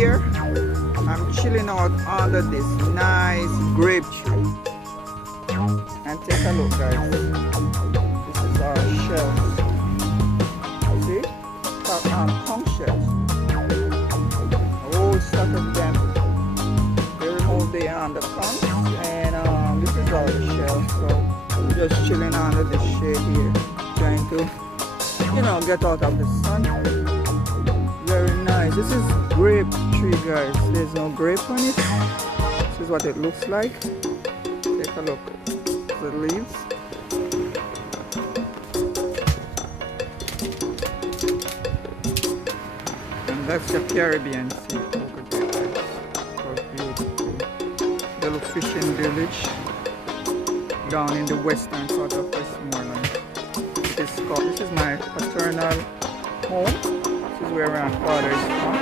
here I'm chilling out under this nice grape tree. And take a look, guys. This is our shells. See? Conch shells. A whole stack of them. They remove the conch, and this is our shell. So I'm just chilling under this shade here, trying to, you know, get out of the sun. Very nice. This is grape tree, guys. There's no grape on it. This is what it looks like. Take a look. The leaves. And that's the Caribbean Sea. Look at that. How beautiful. Little fishing village down in the western part of Westmoreland. This is my paternal home. This is where my father is from.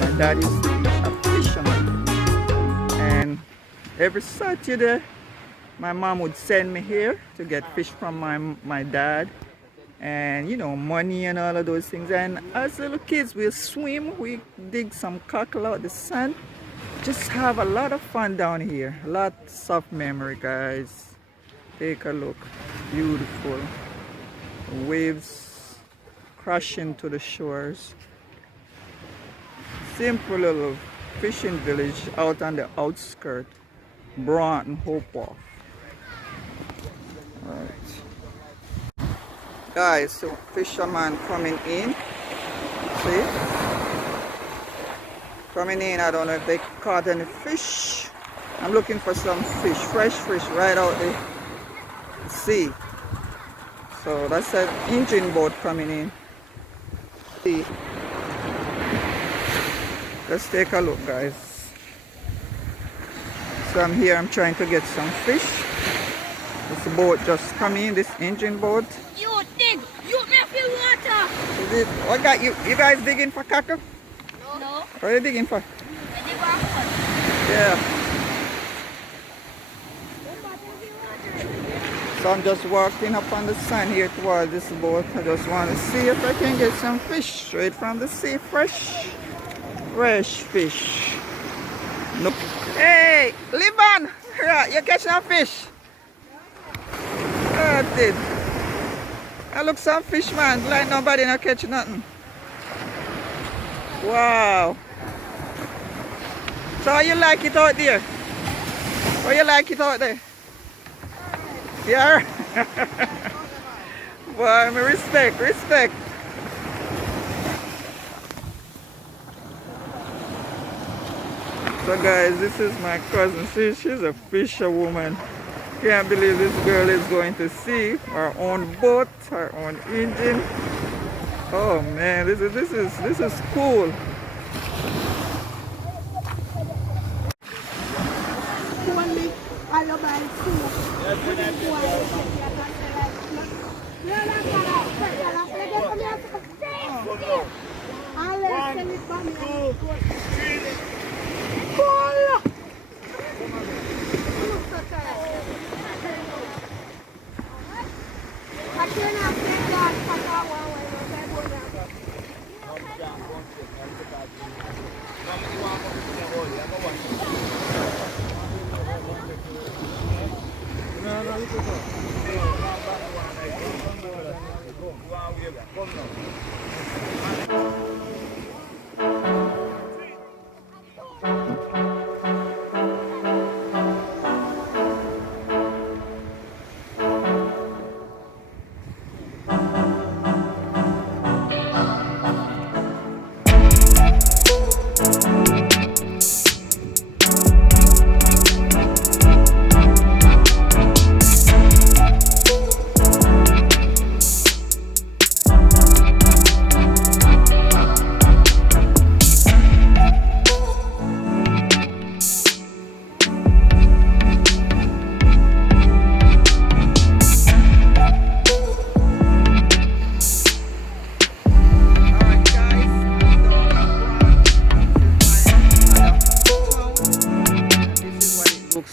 My dad used to be a fisherman. And every Saturday my mom would send me here to get fish from my dad, and you know, money and all of those things. And as little kids, we'll swim, we dig some cockle out the sand, just have a lot of fun down here. Lots of memory, guys. Take a look. Beautiful. Waves crashing to the shores. Simple little fishing village out on the outskirts, Broughton, Hopewell. Right. Guys, so fisherman coming in. See? Coming in, I don't know if they caught any fish. I'm looking for some fish, fresh fish right out the sea. So that's an engine boat coming in. See? Let's take a look, guys. So I'm here, I'm trying to get some fish. This boat just come in, this engine boat. You dig! You make feel water! What got you? You guys digging for cockle? No. What are you digging for? I dig for Yeah. So I'm just walking up on the sand here towards this boat. I just want to see if I can get some fish straight from the sea. Fresh fish. Nope. Hey, Liban! You catch some fish? Oh, did. I look some fish, man. Like nobody not catch nothing. Wow. So how you like it out there? How you like it out there? Yeah. Boy, me respect. So guys, this is my cousin. See, she's a fisherwoman. Can't believe this girl is going to sea, her own boat, her own engine. Oh man, this is cool.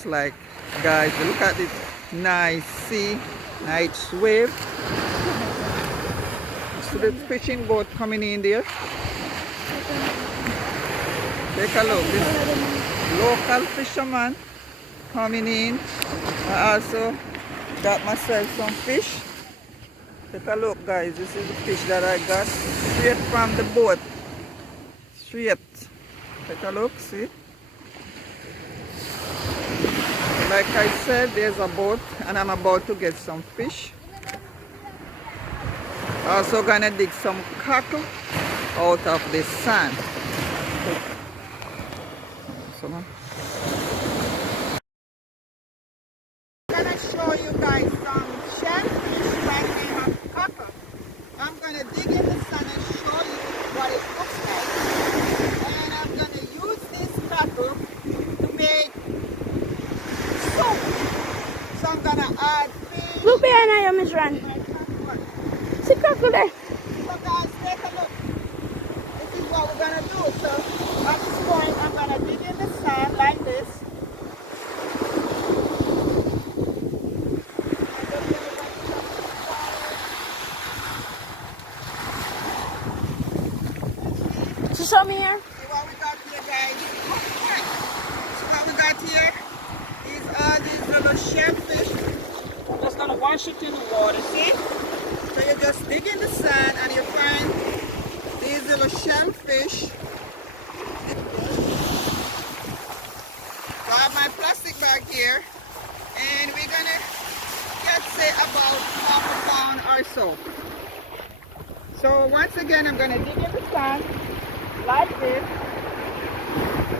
Like, guys, look at this nice sea, nice wave. So the fishing boat coming in there. Take a look. This local fisherman coming in. I also got myself some fish. Take a look, guys. This is the fish that I got straight from the boat. Straight. Take a look, see? Like I said, there's a boat and I'm about to get some fish. Also gonna dig some cockle out of the sand. So, I'm gonna show you guys some shellfish right here on cockle. I'm gonna dig in the sand and show you what it looks like. And I'm gonna use this cockle to make soup. So I'm gonna add fish. Look behind you, Miss Ran. See cockle there. So guys, take a look. This is what we're gonna do. So at this point, I'm gonna dig in the sand like this. See some here? See what we got here, guys. See what we got here is all these little shellfish. I'm just gonna wash it in the water, see? So you just dig in the sand and you find these little shellfish. So I have my plastic bag here and we're gonna get say about half a pound or so. So once again I'm gonna dig in the sand like this.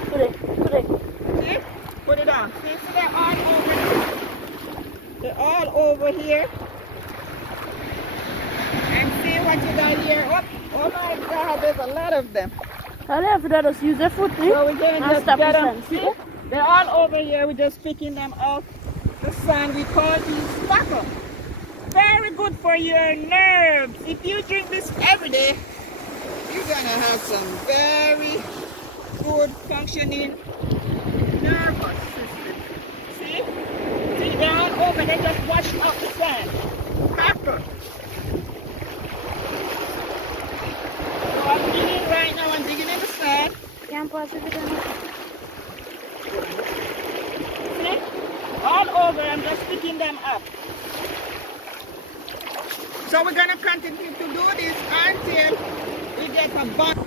Put it. See? Put it on. See, so they're all over here. They're all over here. And see what you got here. Oh my God, there's a lot of them. I left that us use the foot. So we're going to just get them. See? They're all over here. We're just picking them off the sand. We call these cockle. Very good for your nerves. If you drink this every day, you're going to have some very good functioning nervous system. See? See, they're all over. They just washed off the sand. Cockle. So I'm digging right now. I'm digging in the sand. Can't pass it again. See? All over. I'm just picking them up. So we're going to continue to do this until we get a bunch.